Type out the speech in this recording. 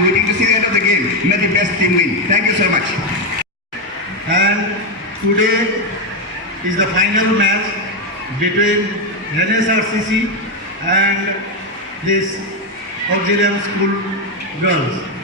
I'm waiting to see the end of the game. May the best team win. Thank you so much. And today is the final match between NSRCC and this auxiliary school girls.